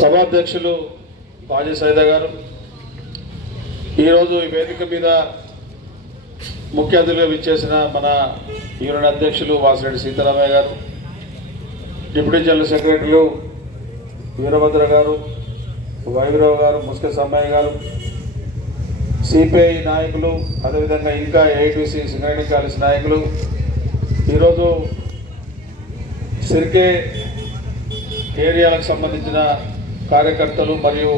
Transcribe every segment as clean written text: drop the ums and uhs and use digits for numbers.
సభాధ్యక్షులు బాజీ సైదా గారు, ఈరోజు ఈ వేదిక మీద ముఖ్య అతిథిగా విచ్చేసిన మన యూనియన్ అధ్యక్షులు వాసిరెడ్డి సీతారామయ్య గారు, డిప్యూటీ జనరల్ సెక్రటరీలు వీరభద్ర గారు, వైభవ్ గారు, ముస్కే సమ్మయ్య గారు, సిపిఐ నాయకులు, అదేవిధంగా ఇంకా ఏఐటీసీ సింగరేణి కాలేజ్ నాయకులు, ఈరోజు సిర్కే ఏరియాలకు సంబంధించిన కార్యకర్తలు మరియు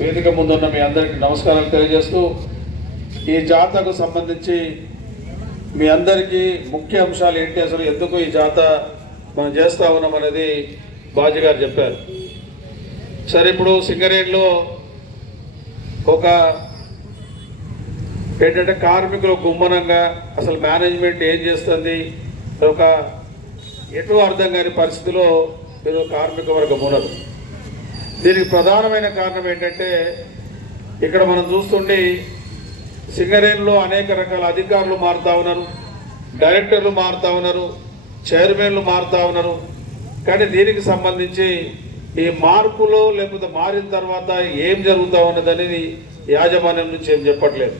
వేదిక ముందున్న మీ అందరికీ నమస్కారాలు తెలియజేస్తూ, ఈ జాతరకు సంబంధించి మీ అందరికీ ముఖ్య అంశాలు ఏంటి, అసలు ఎందుకు ఈ జాత మనం చేస్తూ ఉన్నాం అనేది బాజీ గారు చెప్పారు. సరే, ఇప్పుడు సింగరేణిలో ఒక ఏంటంటే కార్మికులు గుమ్మనంగా అసలు మేనేజ్మెంట్ ఏం చేస్తుంది, ఒక ఎటు అర్థం కాని పరిస్థితిలో ఈరోజు కార్మిక వర్గం ఉన్నది. దీనికి ప్రధానమైన కారణం ఏంటంటే, ఇక్కడ మనం చూస్తుంటే సింగరేణిలో అనేక రకాల అధికారులు మారుతూ ఉన్నారు, డైరెక్టర్లు మారుతూ ఉన్నారు, చైర్మన్లు మారుతూ ఉన్నారు. కానీ దీనికి సంబంధించి ఈ మార్పులో లేకపోతే మారిన తర్వాత ఏం జరుగుతూ ఉన్నది అనేది యాజమాన్యం నుంచి ఏం చెప్పట్లేదు.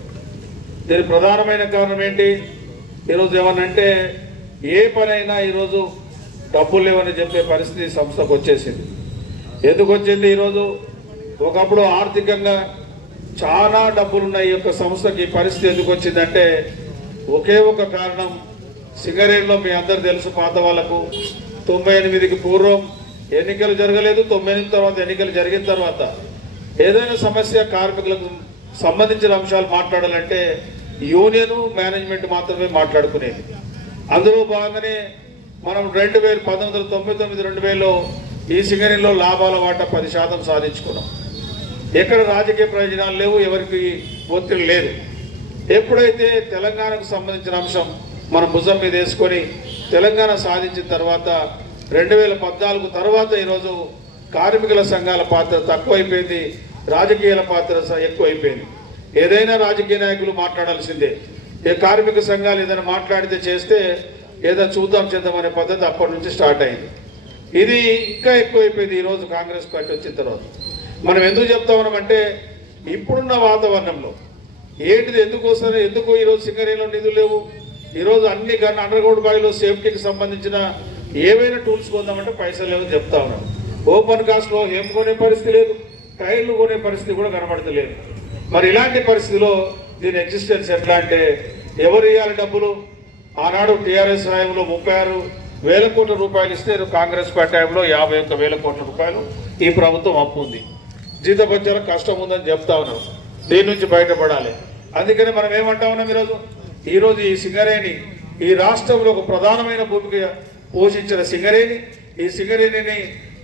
దీనికి ప్రధానమైన కారణం ఏంటి, ఈరోజు ఏమనంటే ఏ పనైనా ఈరోజు డబ్బులు లేవని చెప్పే పరిస్థితి సంస్థకు వచ్చేసింది. ఎందుకు వచ్చింది? ఈరోజు ఒకప్పుడు ఆర్థికంగా చాలా డబ్బులున్న ఈ యొక్క సంస్థకి పరిస్థితి ఎందుకు వచ్చిందంటే ఒకే ఒక కారణం. సింగరేణిలో మీ అందరు తెలుసు, పాత వాళ్ళకు 98కి పూర్వం ఎన్నికలు జరగలేదు, 98 తర్వాత ఎన్నికలు జరిగిన తర్వాత ఏదైనా సమస్య కార్మికులకు సంబంధించిన అంశాలు మాట్లాడాలంటే యూనియన్ మేనేజ్మెంట్ మాత్రమే మాట్లాడుకునేది. అందులో భాగంగానే మనం 1999-2000లో ఈ సింగరేణిలో లాభాల వాటా 10% సాధించుకున్నాం. ఎక్కడ రాజకీయ ప్రయోజనాలు లేవు, ఎవరికి ఒత్తిడి లేదు. ఎప్పుడైతే తెలంగాణకు సంబంధించిన అంశం మనం భుజం మీద వేసుకొని తెలంగాణ సాధించిన తర్వాత 2014 తర్వాత ఈరోజు కార్మికుల సంఘాల పాత్ర తక్కువైపోయింది, రాజకీయాల పాత్ర ఎక్కువైపోయింది. ఏదైనా రాజకీయ నాయకులు మాట్లాడాల్సిందే. ఏ కార్మిక సంఘాలు ఏదైనా మాట్లాడితే చేస్తే ఏదో చూద్దాం చేద్దాం అనే పద్ధతి అప్పటి నుంచి స్టార్ట్ అయింది. ఇది ఇంకా ఎక్కువైపోయింది ఈరోజు కాంగ్రెస్ పార్టీ వచ్చిన తర్వాత. మనం ఎందుకు చెప్తా ఉన్నామంటే ఇప్పుడున్న వాతావరణంలో ఏంటిది, ఎందుకు ఈరోజు సింగరేణిలో నిధులు లేవు, ఈరోజు అన్ని అండర్ గ్రౌండ్ బావిలో సేఫ్టీకి సంబంధించిన ఏవైనా టూల్స్ కొందామంటే పైసలు లేవని చెప్తా ఉన్నాం. ఓపెన్ కాస్ట్లో ఏం కొనే పరిస్థితి లేదు, టైర్లు కొనే పరిస్థితి కూడా కనబడతలేదు. మరి ఇలాంటి పరిస్థితిలో దీని ఎగ్జిస్టెన్స్ ఎట్లా అంటే, ఎవరు ఇవ్వాలి డబ్బులు? ఆనాడు టీఆర్ఎస్ హయాంలో 36,000 కోట్ల రూపాయలు ఇస్తే కాంగ్రెస్ పార్టీ హయాంలో 51,000 కోట్ల రూపాయలు ఈ ప్రభుత్వం అప్పు ఉంది. జీతభత్యాలకు కష్టం ఉందని చెప్తా ఉన్నాం. దీని నుంచి బయటపడాలి. అందుకని మనం ఏమంటా ఉన్నాం, ఈరోజు ఈ సింగరేణి ఈ రాష్ట్రంలో ఒక ప్రధానమైన భూమిక పోషించిన సింగరేణి, ఈ సింగరేణిని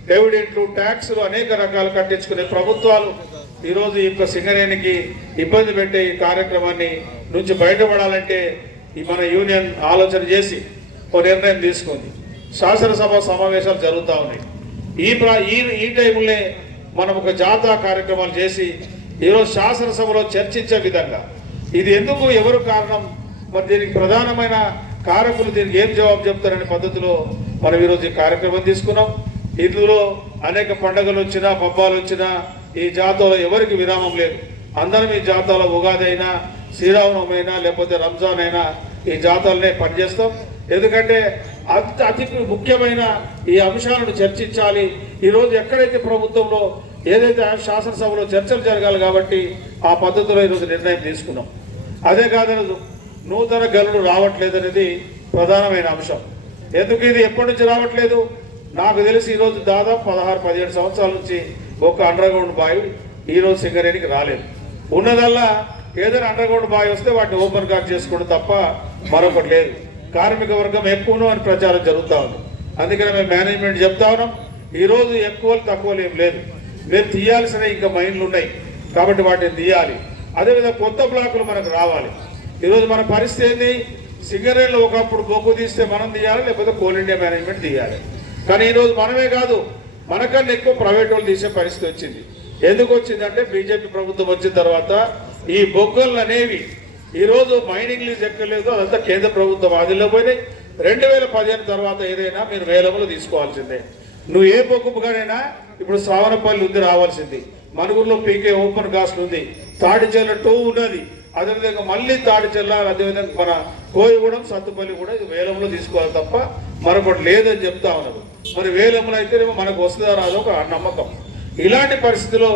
డివిడెంట్లు, ట్యాక్సులు అనేక రకాలు కట్టించుకునే ప్రభుత్వాలు ఈరోజు ఈ యొక్క సింగరేణికి ఇబ్బంది పెట్టే ఈ కార్యక్రమాన్ని నుంచి బయటపడాలంటే మన యూనియన్ ఆలోచన చేసి ఒక నిర్ణయం తీసుకుంది. శాసనసభ సమావేశాలు జరుగుతూ ఉన్నాయి. ఈ టైంలో మనం ఒక జాతర కార్యక్రమాలు చేసి ఈరోజు శాసనసభలో చర్చించే విధంగా ఇది ఎందుకు, ఎవరు కారణం, మరి దీనికి ప్రధానమైన కారకులు దీనికి ఏం జవాబు చెప్తారనే పద్ధతిలో మనం ఈరోజు ఈ కార్యక్రమం తీసుకున్నాం. ఇందులో అనేక పండుగలు వచ్చినా, పబ్బాలు వచ్చినా ఈ జాతరలో ఎవరికి విరామం లేదు. అందరం ఈ జాతరలో ఉగాది అయినా, శ్రీరామనవమి అయినా, లేకపోతే రంజాన్ అయినా ఈ జాతరలనే పనిచేస్తాం. ఎందుకంటే అతి ముఖ్యమైన ఈ అంశాలను చర్చించాలి. ఈరోజు ఎక్కడైతే ప్రభుత్వంలో ఏదైతే శాసనసభలో చర్చలు జరగాలి కాబట్టి ఆ పద్ధతిలో ఈరోజు నిర్ణయం తీసుకున్నాం. అదే కాదు, నూతన గనులు రావట్లేదు అనేది ప్రధానమైన అంశం. ఎందుకు ఇది ఎప్పటి నుంచి రావట్లేదు? నాకు తెలిసి ఈరోజు దాదాపు 16-17 సంవత్సరాల నుంచి ఒక అండర్ గ్రౌండ్ బావి ఈరోజు సింగరేణికి రాలేదు. ఉన్నదల్లా ఏదైనా అండర్ గ్రౌండ్ బావి వస్తే వాటిని ఓపెన్ కాట్ చేసుకోవడం తప్ప మరొకటి లేదు. కార్మిక వర్గం ఎక్కువను అని ప్రచారం జరుగుతూ ఉంది. అందుకని మేము మేనేజ్మెంట్ చెప్తా ఉన్నాం, ఈరోజు ఎక్కువలు తక్కువలు ఏం లేదు, మేము తీయాల్సిన ఇంకా మైన్లు ఉన్నాయి కాబట్టి వాటిని తీయాలి. అదేవిధంగా కొత్త బ్లాకులు మనకు రావాలి. ఈరోజు మన పరిస్థితి ఏంది, సింగరేణిలో ఒకప్పుడు బొగ్గు తీస్తే మనం తీయాలి, లేకపోతే కోల్ ఇండియా మేనేజ్మెంట్ తీయాలి. కానీ ఈరోజు మనమే కాదు, మనకన్నా ఎక్కువ ప్రైవేట్ వాళ్ళు తీసే పరిస్థితి వచ్చింది. ఎందుకు వచ్చిందంటే బీజేపీ ప్రభుత్వం వచ్చిన తర్వాత ఈ బొగ్గులు అనేవి ఈరోజు మైనింగ్ లీజ్ ఎక్కలేదు, అదంతా కేంద్ర ప్రభుత్వం ఆదిలో పోయినాయి. 2015 తర్వాత ఏదైనా మీరు వేలములు తీసుకోవాల్సిందే. నువ్వు ఏ బొక్కుగానైనా ఇప్పుడు శ్రావణపల్లి ఉంది రావాల్సింది, మనుగురులో పీకే ఓపెన్ కాస్ట్ ఉంది, తాడిచెల్ల టో ఉన్నది, అదేవిధంగా మళ్ళీ తాడిచెల్ల, అదేవిధంగా మన కోయగూడెం సత్తుపల్లి కూడా ఇది వేలంలో తీసుకోవాలి తప్ప మరొకటి లేదని చెప్తా ఉన్నారు. మరి వేలంలో అయితేనేమో మనకు వస్తుందా రాదో ఒక నమ్మకం. ఇలాంటి పరిస్థితిలో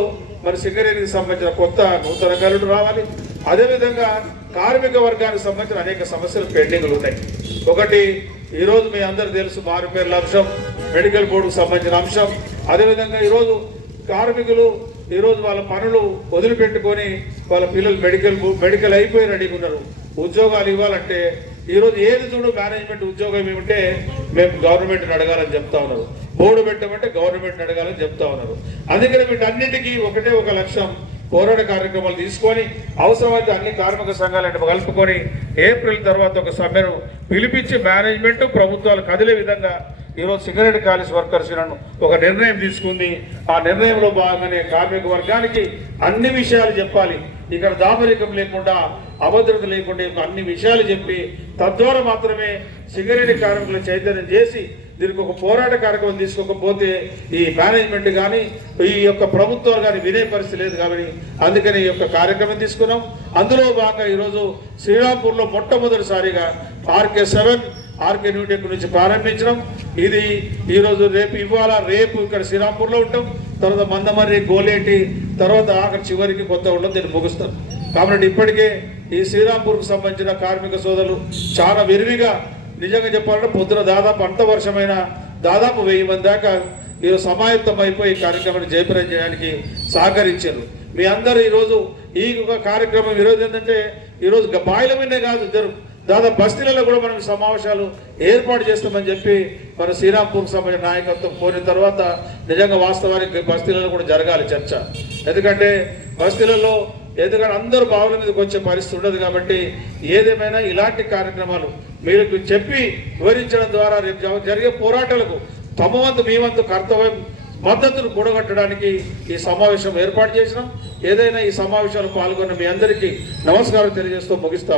మరి సింగరేణికి సంబంధించిన కొత్త నూతన గరుడు రావాలి. అదేవిధంగా కార్మిక వర్గానికి సంబంధించిన అనేక సమస్యలు పెండింగ్లు ఉన్నాయి. ఒకటి ఈరోజు మీ అందరూ తెలుసు మారుపేర్ల అంశం, మెడికల్ బోర్డుకు సంబంధించిన అంశం. అదేవిధంగా ఈరోజు కార్మికులు ఈరోజు వాళ్ళ పనులు వదిలిపెట్టుకొని వాళ్ళ పిల్లలు మెడికల్ అయిపోయి రెడీగా ఉన్నారు. ఉద్యోగాలు ఇవ్వాలంటే ఈరోజు ఏది చూడు మేనేజ్మెంట్ ఉద్యోగం ఏమంటే మేము గవర్నమెంట్ని అడగాలని చెప్తా ఉన్నారు, బోర్డు పెట్టమంటే గవర్నమెంట్ని అడగాలని చెప్తా ఉన్నారు. అందుకని వీటన్నిటికీ ఒకటే ఒక లక్ష్యం, పోరాట కార్యక్రమాలు తీసుకొని అవసరమైతే అన్ని కార్మిక సంఘాలను కలుపుకొని ఏప్రిల్ తర్వాత ఒక సమ్మెను పిలిపించి మేనేజ్మెంట్ ప్రభుత్వాలు కదిలే విధంగా ఈరోజు సింగరేణి కాలేజ్ వర్కర్స్ ఒక నిర్ణయం తీసుకుంది. ఆ నిర్ణయంలో భాగంగానే కార్మిక వర్గానికి అన్ని విషయాలు చెప్పాలి, ఇక్కడ దాపరికం లేకుండా అభద్రత లేకుండా అన్ని విషయాలు చెప్పి తద్వారా మాత్రమే సింగరేణి కార్మికులు చైతన్యం చేసి దీనికి ఒక పోరాట కార్యక్రమం తీసుకోకపోతే ఈ మేనేజ్మెంట్ కానీ ఈ యొక్క ప్రభుత్వాలు కానీ వినే పరిస్థితి లేదు. కాబట్టి అందుకని ఈ యొక్క కార్యక్రమం తీసుకున్నాం. అందులో భాగంగా ఈరోజు శ్రీరాంపూర్లో మొట్టమొదటిసారిగా RK7 ఆర్కే న్యూటెక్ నుంచి ప్రారంభించడం. ఇది ఈరోజు రేపు ఇక్కడ శ్రీరాంపూర్లో ఉంటాం, తర్వాత మందమర్రి, గోలేటి, తర్వాత ఆఖరి చివరికి కొత్త ఉండడం దీన్ని ముగుస్తాం. కాబట్టి ఇప్పటికే ఈ శ్రీరాంపూర్కు సంబంధించిన కార్మిక సోదరులు చాలా విరివిగా నిజంగా చెప్పాలంటే పొద్దున దాదాపు అంత వర్షమైన దాదాపు 1000 మంది దాకా ఈరోజు సమాయత్తం అయిపోయి ఈ కార్యక్రమాన్ని జయప్రదం చేయడానికి సహకరించారు. మీ అందరూ ఈరోజు ఈ కార్యక్రమం ఈరోజు ఏంటంటే ఈరోజు బాయిల మీదే కాదు, దాదాపు బస్తీలలో కూడా మనం సమావేశాలు ఏర్పాటు చేస్తామని చెప్పి మన శ్రీరాంపూర్కి సంబంధించిన నాయకత్వం కోరిన తర్వాత నిజంగా వాస్తవానికి బస్తీలలో కూడా జరగాలి చర్చ. ఎందుకంటే బస్తీలలో అందరూ బావుల మీదకి వచ్చే పరిస్థితి ఉండదు. కాబట్టి ఏదేమైనా ఇలాంటి కార్యక్రమాలు మీరు చెప్పి వివరించడం ద్వారా రేపు జరిగే పోరాటాలకు తమ వంతు మీ వంతు కర్తవ్యం మద్దతును కూడగట్టడానికి ఈ సమావేశం ఏర్పాటు చేసినాం. ఏదైనా ఈ సమావేశాలు పాల్గొన్న మీ అందరికీ నమస్కారం తెలియజేస్తూ ముగిస్తాం.